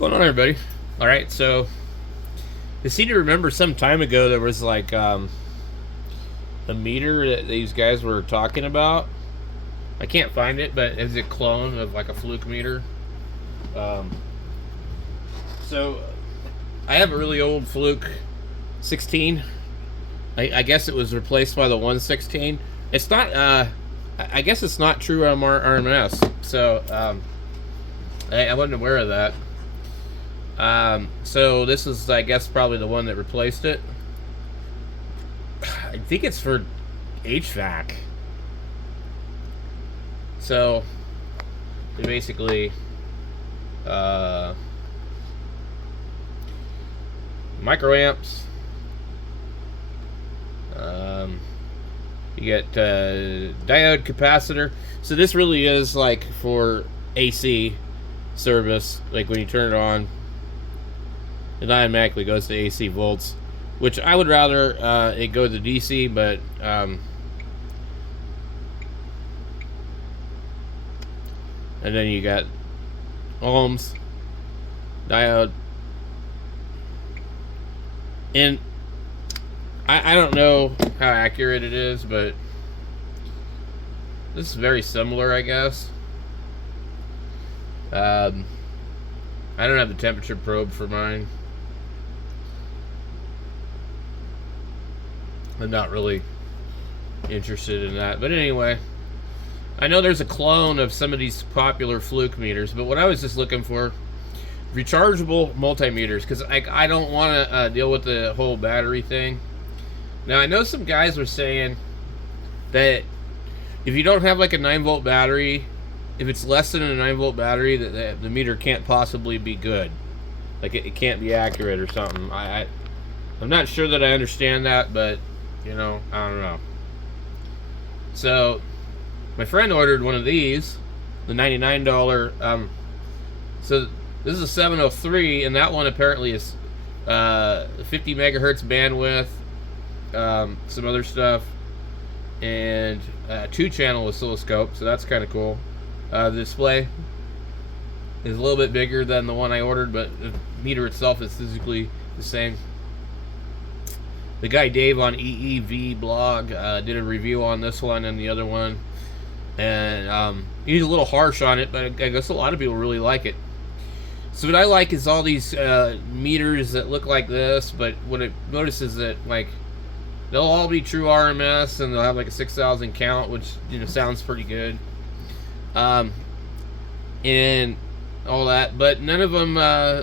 Going on, everybody? All right, so I seem to remember some time ago there was like a meter that these guys were talking about. I can't find it, but it's a clone of like a fluke meter. Um, so I have a really old fluke 16. I guess it was replaced by the 116. It's not. I guess it's not true RMS. So I wasn't aware of that. So this is, I guess, probably the one that replaced it. I think it's for HVAC. So they basically microamps. You get diode capacitor. So this really is like for AC service. Like when you turn it on, it automatically goes to AC volts, which I would rather it go to DC, but and then you got ohms, diode, and I don't know how accurate it is, but this is very similar, I guess. I don't have the temperature probe for mine. I'm not really interested in that. But anyway, I know there's a clone of some of these popular fluke meters, but what I was just looking for, rechargeable multimeters, because I don't want to deal with the whole battery thing. Now, I know some guys were saying that if you don't have like a 9-volt battery, if it's less than a 9-volt battery, that the meter can't possibly be good. Like it can't be accurate or something. I'm not sure that I understand that, but you know, I don't know. So my friend ordered one of these, the $99. So this is a 703, and that one apparently is 50 megahertz bandwidth, some other stuff, and 2-channel oscilloscope. So that's kind of cool. The display is a little bit bigger than the one I ordered, but the meter itself is physically the same. The guy Dave on EEV blog did a review on this one and the other one, and he's a little harsh on it, but I guess a lot of people really like it. So what I like is all these meters that look like this, but what I notice is that like they'll all be true RMS, and they'll have like a 6,000 count, which sounds pretty good. And all that, but none of them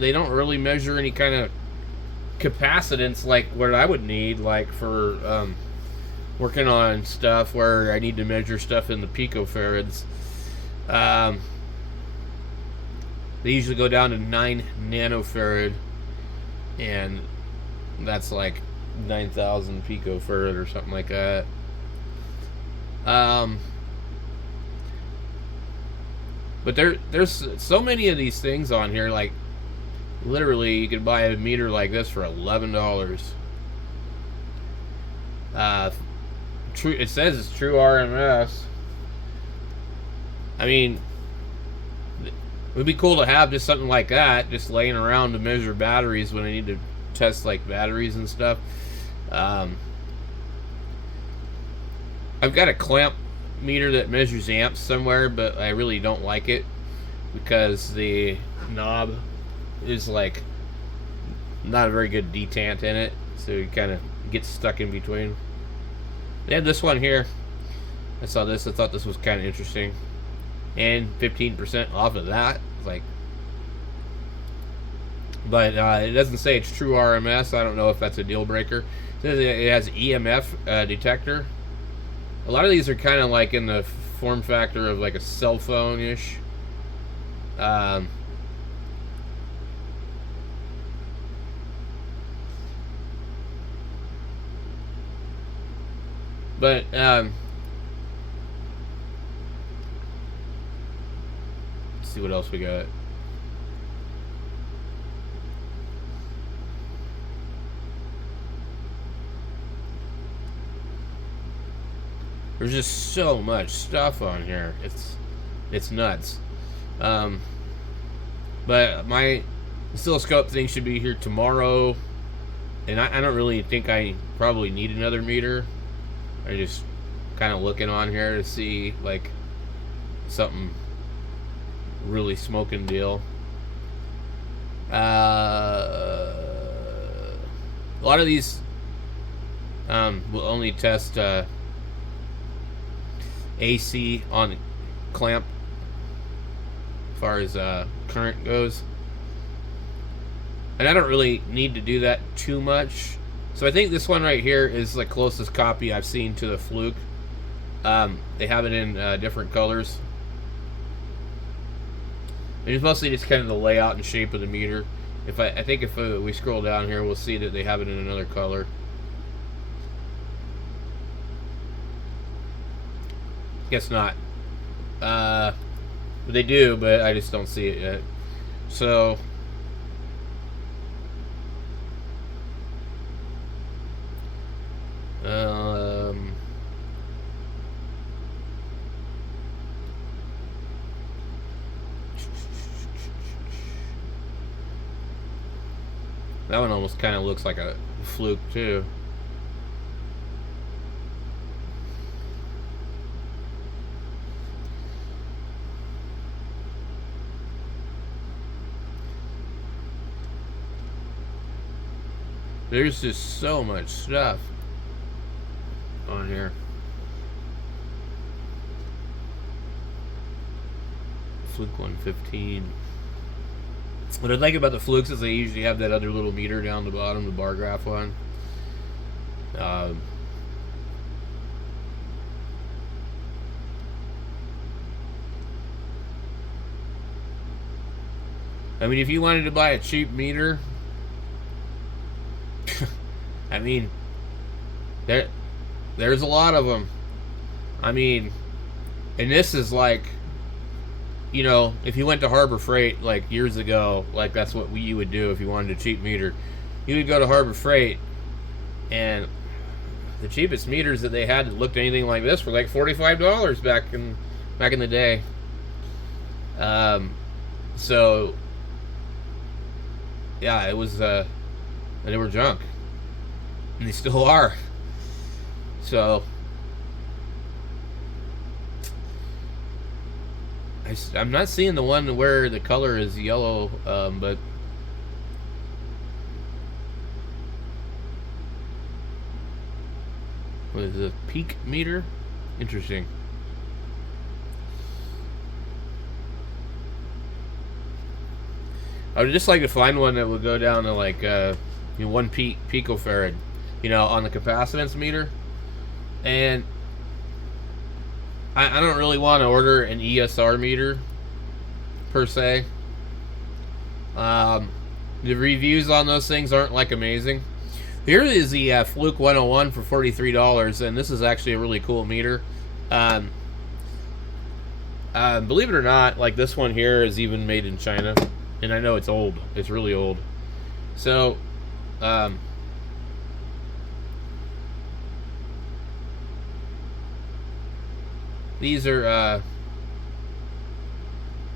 they don't really measure any kind of capacitance like what I would need, like for working on stuff where I need to measure stuff in the picofarads. They usually go down to 9 nanofarad, and that's like 9,000 picofarad or something like that. But there's so many of these things on here. Like literally, you could buy a meter like this for $11. True. It says it's true RMS. I mean, it would be cool to have just something like that, just laying around to measure batteries when I need to test like batteries and stuff. I've got a clamp meter that measures amps somewhere, but I really don't like it because the knob is like not a very good detent in it, so you kind of get stuck in between. They have this one here. I saw this. I thought this was kind of interesting, and 15% off of that. Like, but it doesn't say it's true RMS. I don't know if that's a deal breaker. It says it has EMF detector. A lot of these are kind of like in the form factor of like a cell phone-ish. But let's see what else we got. There's just so much stuff on here. It's nuts. But my The oscilloscope thing should be here tomorrow, and I don't really think I probably need another meter. I just kind of looking on here to see like something really smoking deal. A lot of these will only test AC on the clamp as far as current goes, and I don't really need to do that too much. So I think this one right here is the closest copy I've seen to the Fluke. They have it in different colors. And it's mostly just kind of the layout and shape of the meter. I think if we scroll down here, we'll see that they have it in another color. Guess not. But they do, but I just don't see it yet. So that one almost kind of looks like a Fluke too. There's just so much stuff on here. Fluke 115. What I like about the Flukes is they usually have that other little meter down the bottom, the bar graph one. I mean, if you wanted to buy a cheap meter, I mean, there's a lot of them. I mean, and this is like, you know, if you went to Harbor Freight like years ago, like that's what you would do if you wanted a cheap meter. You would go to Harbor Freight, and the cheapest meters that they had that looked anything like this were like $45 back in the day. So yeah, it was they were junk, and they still are. So I'm not seeing the one where the color is yellow, but what is it, a peak meter? Interesting. I would just like to find one that would go down to like 1 picofarad, on the capacitance meter. And I don't really want to order an ESR meter per se. The reviews on those things aren't like amazing. Here is the Fluke 101 for $43, and this is actually a really cool meter. Believe it or not, like this one here is even made in China, and I know it's old. It's really old. So, these are,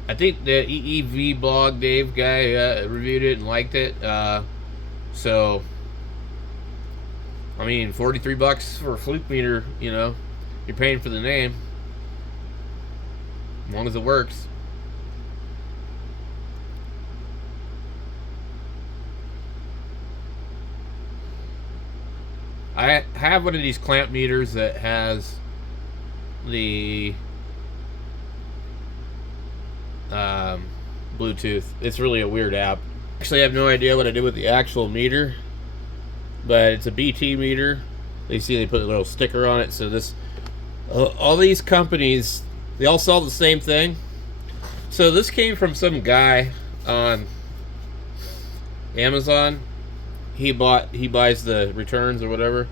I think the EEV blog Dave guy reviewed it and liked it. So, I mean, $43 for a Fluke meter, you're paying for the name. As long as it works. I have one of these clamp meters that has the Bluetooth. It's really a weird app. Actually, I have no idea what I did with the actual meter, but it's a BT meter. You see they put a little sticker on it. So this, all these companies, they all sell the same thing. So this came from some guy on Amazon. He buys the returns or whatever.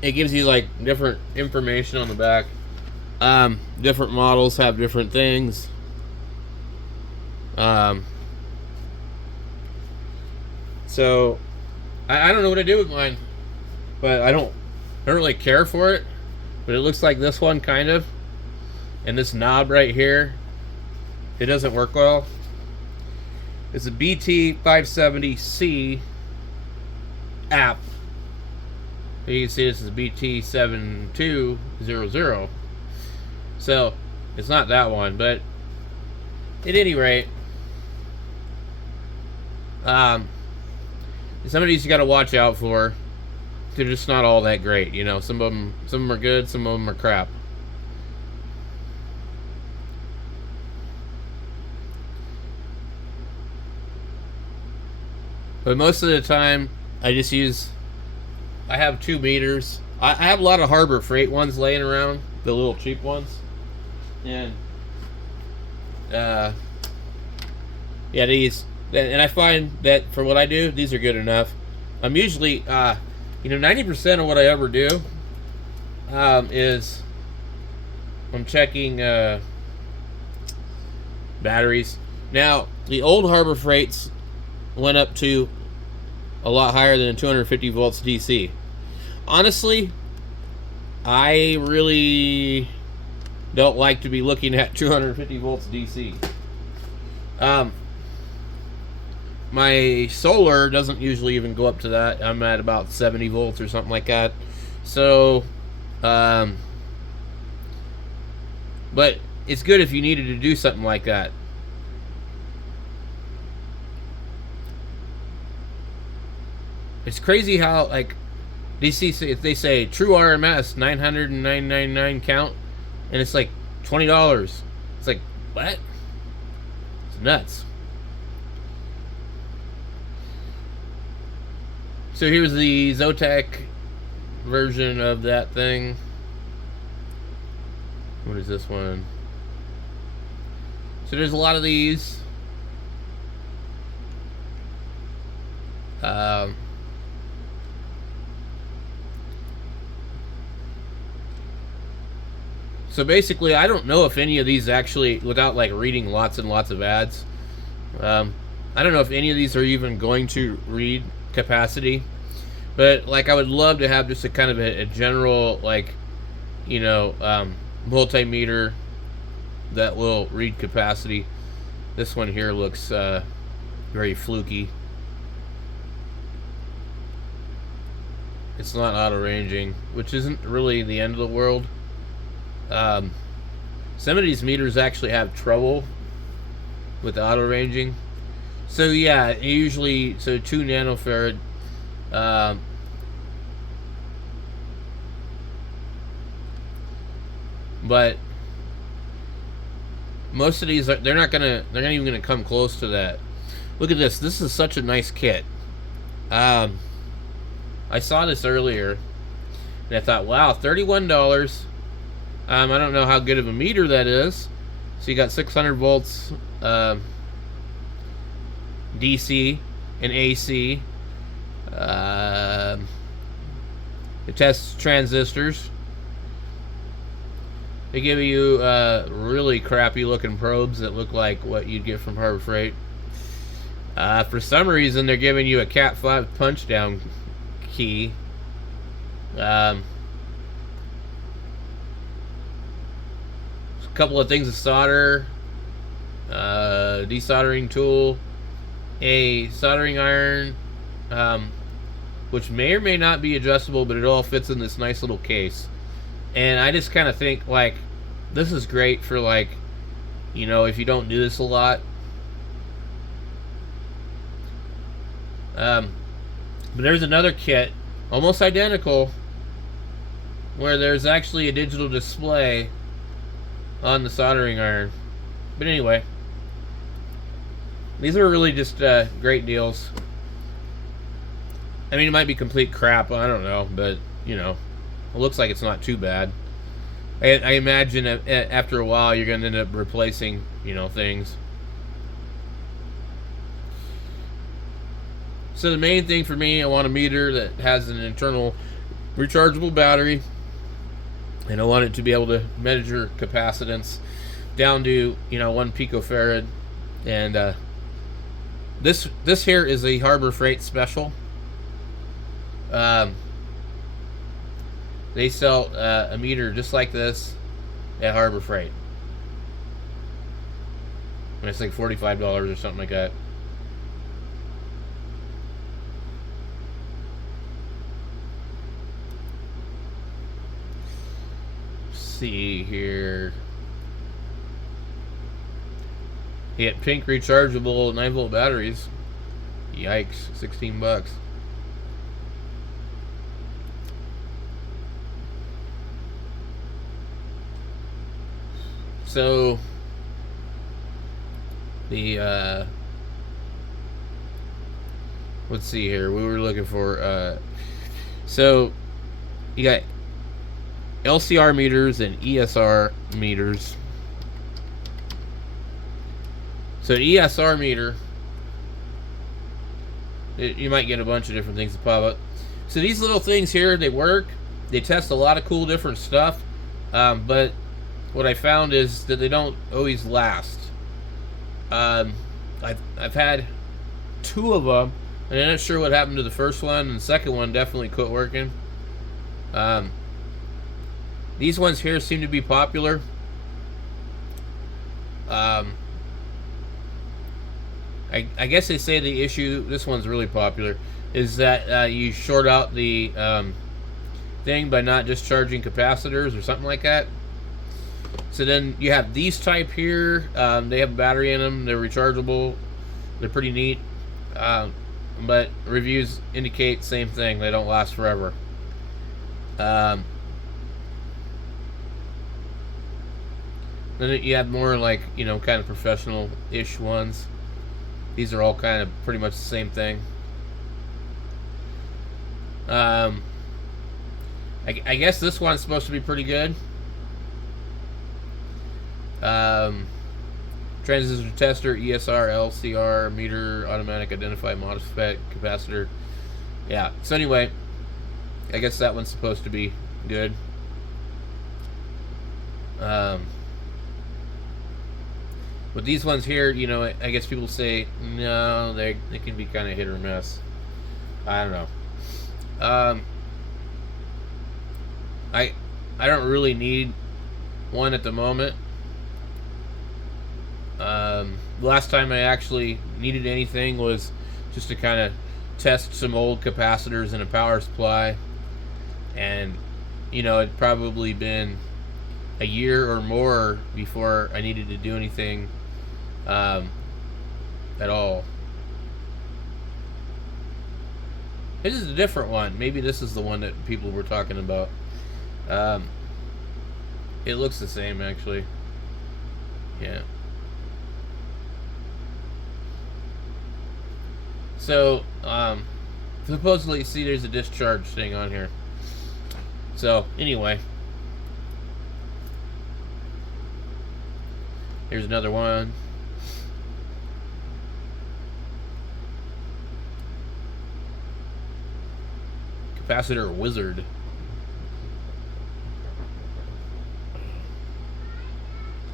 It gives you like different information on the back. Different models have different things. So I don't know what I do with mine, but I don't really care for it. But it looks like this one kind of, and this knob right here, it doesn't work well. It's a BT570C app. You can see this is BT7200. So it's not that one, but at any rate, some of these you got to watch out for. They're just not all that great, you know. Some of them are good, some of them are crap. But most of the time, I have 2 meters. I have a lot of Harbor Freight ones laying around, the little cheap ones. And, yeah, these, and I find that for what I do, these are good enough. I'm usually, 90% of what I ever do is I'm checking batteries. Now, the old Harbor Freights went up to a lot higher than 250 volts DC. Honestly, I really don't like to be looking at 250 volts DC. My solar doesn't usually even go up to that. I'm at about 70 volts or something like that. So, but it's good if you needed to do something like that. It's crazy how, like, DC, if they say true RMS 909.99 count, and it's like $20. It's like, what? It's nuts. So here's the Zotac version of that thing. What is this one? So there's a lot of these. So basically, I don't know if any of these actually, without like reading lots and lots of ads, I don't know if any of these are even going to read capacity. But like, I would love to have just a kind of a general, like, multimeter that will read capacity. This one here looks very fluky. It's not auto ranging, which isn't really the end of the world. Some of these meters actually have trouble with auto ranging. So yeah, usually 2 nanofarad. But most of these they're not even gonna come close to that. Look at this. This is such a nice kit. I saw this earlier and I thought, wow, $31. I don't know how good of a meter that is. So you got 600 volts DC and AC. It tests transistors. They give you really crappy looking probes that look like what you'd get from Harbor Freight. For some reason, they're giving you a Cat 5 punch down key. Couple of things to solder, desoldering tool, a soldering iron, which may or may not be adjustable, but it all fits in this nice little case. And I just kind of think, like, this is great for, like, if you don't do this a lot. But there's another kit, almost identical, where there's actually a digital display on the soldering iron. But anyway, these are really just great deals. I mean, it might be complete crap, I don't know, but it looks like it's not too bad. I imagine after a while you're going to end up replacing things. So the main thing for me, I want a meter that has an internal rechargeable battery. And I want it to be able to measure capacitance down to 1 picofarad. And this here is a Harbor Freight special. They sell a meter just like this at Harbor Freight. And it's like $45 or something like that. Let's see here. He had pink rechargeable 9-volt batteries. Yikes, $16. So the let's see here. We were looking for so you got LCR meters and ESR meters. So ESR meter, you might get a bunch of different things to pop up. So these little things here, they work. They test a lot of cool different stuff, but what I found is that they don't always last. I've had 2 of them, and I'm not sure what happened to the first one, and the second one definitely quit working. These ones here seem to be popular. I guess they say the issue, this one's really popular, is that you short out the thing by not discharging capacitors or something like that. So then you have these type here. They have a battery in them. They're rechargeable. They're pretty neat. But reviews indicate same thing. They don't last forever. Then you have more like, you know, kind of professional-ish ones. These are all kind of pretty much the same thing. I guess this one's supposed to be pretty good. Transistor tester, ESR, LCR, meter, automatic identify MOSFET, capacitor. Yeah. So anyway, I guess that one's supposed to be good. But these ones here, you know, I guess people say no, they can be kind of hit or miss. I don't know. I don't really need one at the moment. Last time I actually needed anything was just to kind of test some old capacitors in a power supply, and you know, it'd probably been a year or more before I needed to do anything at all. This is a different one. Maybe this is the one that people were talking about. It looks the same, actually. Yeah. So, supposedly, see, there's a discharge thing on here. So, anyway. Here's another one. Capacitor wizard.